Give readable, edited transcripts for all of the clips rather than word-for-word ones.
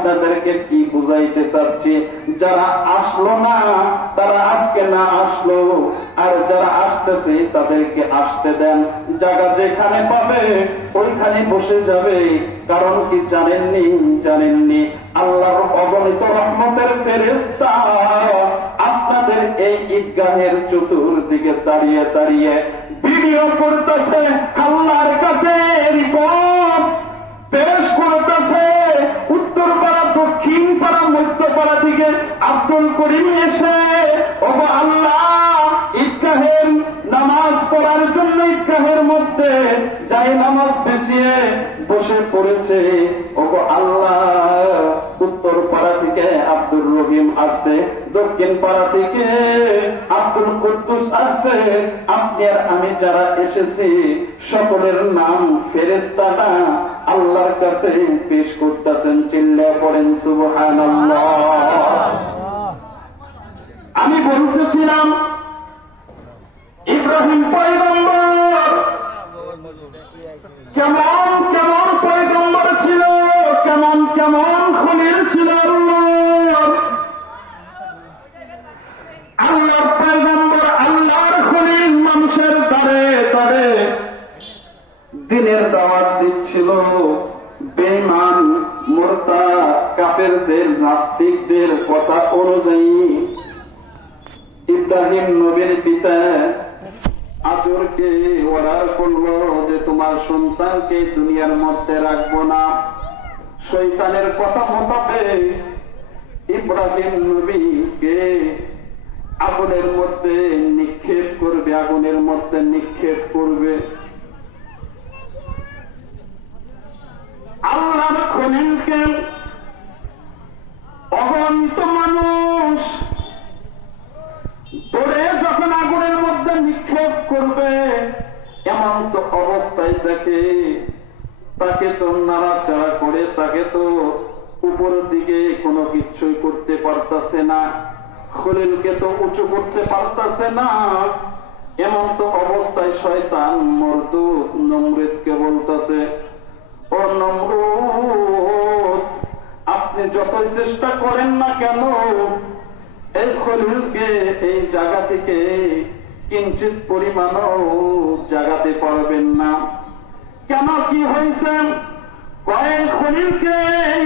আপনাদেরকে কি বুঝাইতে চাচ্ছি, যারা আসলো না তারা আজকে না আসলো, আর যারা আসতেছে তাদেরকে আসতে দেন। জায়গা যেখানে পাবে ওইখানে বসে যাবে। কারণ কি জানেননি আল্লাহর অগণিত রহমতের ফেরেশতা আপনাদের এই ঈদগাহের চতুর্দিকে দাঁড়িয়ে দাঁড়িয়ে ভিডিও করতেছে, আল্লাহর কাছে রিপোর্ট পেশ করতেছে। উত্তর পাড়া, দক্ষিণ পাড়া, মধ্যপাড়া থেকে আব্দুল করিম এসে ওগো আল্লাহ ঈদগাহের নামাজ পড়ার জন্য ঈদগাহের মধ্যে যাই নামাজ বিছিয়ে বসে পড়েছে। ওগো আল্লাহ, উত্তর পাড়া থেকে আব্দুর রহিম আসছে, দক্ষিণ পাড়া থেকে আব্দুল কুদ্দুস আসছে, আপনি আর আমি যারা এসেছি সকলের নাম ফেরেশতারা আল্লাহর কাছে পেশ করতেছেন। চিল্লায়ে পড়েন সুবহানাল্লাহ। আমি বলতেছিলাম ইব্রাহিম পয়গম্বর কেমন কেমন পয়গম্বর ছিল, কেমন কেমন খলিল ছিল। আল্লাহর পয়গম্বর, আল্লাহর খলিল মানুষের দ্বারে দ্বারে দিনের দাওয়াত দিচ্ছিল। বেঈমান মুরতাদ কাফেরদের, নাস্তিকদের কথা অনুযায়ী ইব্রাহিম নবীর পিতা আজরকে অর্ডার করলো যে তোমার সন্তানকে দুনিয়ার মধ্যে রাখবো না। শয়তানের কথা মোতাবেক ইব্রাহিম নবীকে আগুনের মধ্যে নিক্ষেপ করবে, আগুনের মধ্যে নিক্ষেপ করবে। আল্লাহর খলিলকে অগণিত মানুষ ধরে যখন আগুনের মধ্যে নিক্ষেপ করবে, এমন তো অবস্থায় তাকে তো নাড়াচাড়া করে, তাকে তো উপরের দিকে কোনো কিছুই করতে পারতেছে না, খলিলকে তো উঁচু করতে পারতেছে না। এমন তো অবস্থায় শয়তান মরদুদ নমরুদকে বলতেছে, ও নমরুদ, আপনি যতই চেষ্টা করেন না কেন এই খলিলকে এই জায়গা থেকে কিঞ্চিত পরিমাণও জাগাতে পারবেন না। কেন, কি হয়েছে? কয়েক খলিলকে,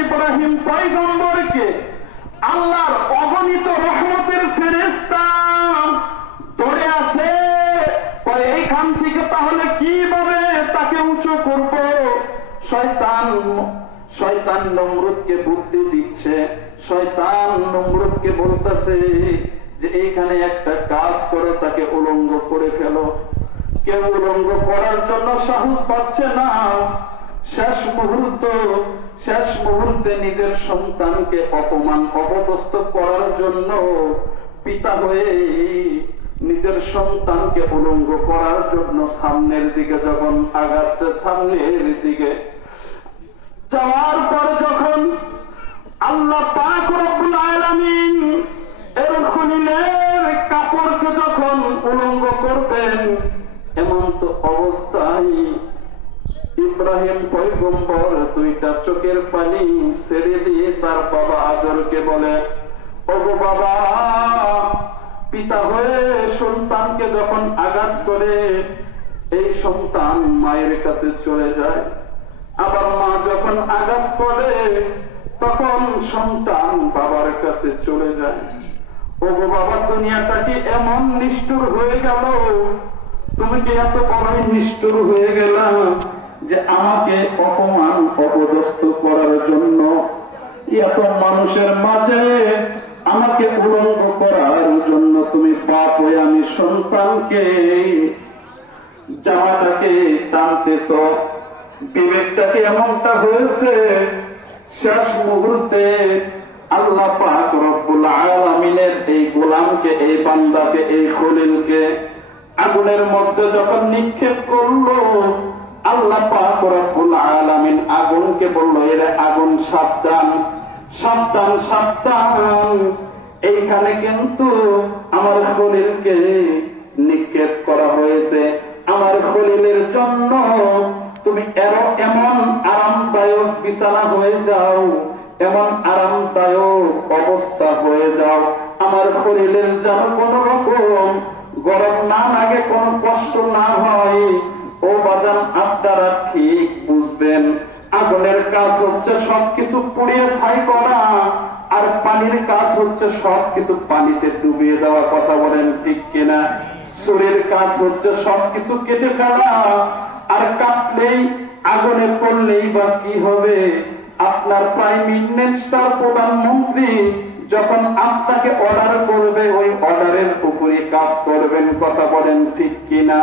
ইব্রাহিম পয়গম্বরকে আল্লাহর অগণিত রহমতের ফেরেশতা ধরে আছে। এইখান থেকে তাহলে কিভাবে তাকে উঁচু করব? শয়তান নমরুদকে বুদ্ধি দিচ্ছে। শয়তান নমরুদকে বলতেছে যে এইখানে একটা কাজ করো, তাকে উলঙ্গ করে ফেলো। কেউ উলঙ্গ করার জন্য সাহস পাচ্ছে না। শেষ মুহূর্তে নিজের সন্তানকে অপমান অপদস্থ করার জন্য পিতা হয়ে নিজের সন্তানকে উলঙ্গ করার জন্য সামনের দিকে যখন আগাচ্ছে, সামনের দিকে যাওয়ার পর যখন আল্লাহ পাক রব্বুল আলামিন এর খলিলের কাপড়কে যখন উলঙ্গ করবেন, এমন তো অবস্থায় ইব্রাহিম পয়গম্বর দুইটা চোখের পানি ছেড়ে দিয়ে তার বাবা আজরকে বলে, ওগো বাবা, পিতা হয়ে সন্তানকে যখন আঘাত করে এই সন্তান মায়ের কাছে চলে যায়, আবার মা যখন আঘাত করে তখন সন্তান বাবার কাছে চলে যায়। ওগো বাবা, দুনিয়াটা কি এমন নিষ্ঠুর হয়ে গেল? তুমি কি এত বড়ই নিষ্ঠুর হয়ে গেল যে আমাকে অপমান অপদস্থ করার জন্য এত মানুষের মাঝে আমাকে উলঙ্গ করার জন্য তুমি পাপ হয়ে আমি সন্তানকে জামাটাকে টানতেছ? বিবেকটাকে এমনটা হয়েছে। শেষ মুহূর্তে আল্লাহ পাক রব্বুল আলামিনের এই গোলামকে, এই বান্দাকে, এই খলিলকে আগুনের মধ্যে যখন নিক্ষেপ করলো, আল্লাহ পাক রব্বুল আলামিন আগুনকে বলল, এরে আগুন, সাবধান সাবধান সাবধান, এইখানে কিন্তু আমার খলিলকে নিক্ষেপ করা হয়েছে। আমার খলিলের জন্য তুমি এমন আরামদায়ক বিছানা হয়ে যাও, এমন আরামদায়ক অবস্থা হয়ে যাও, আমার শরীরের যেন কোন রকম গরম না লাগে, কোন কষ্ট না হয়। ও বাজান, আপনারা ঠিক বুঝবেন, আগুনের কাজ হচ্ছে সবকিছু পুড়িয়ে ছাই করা, আর পানির কাজ হচ্ছে সবকিছু পানিতে ডুবিয়ে দেওয়া। কথা বলেন ঠিক কিনা? ছুরির কাজ হচ্ছে সবকিছু কেটে ফেলা, আর কাটলেই আগুনে পড়লেই বা কি হবে? আপনার প্রাইম মিনিস্টার, প্রধানমন্ত্রী যখন আপনাকে অর্ডার করবে, ওই অর্ডারের উপরে কাজ করবেন। কথা বলেন ঠিক কিনা?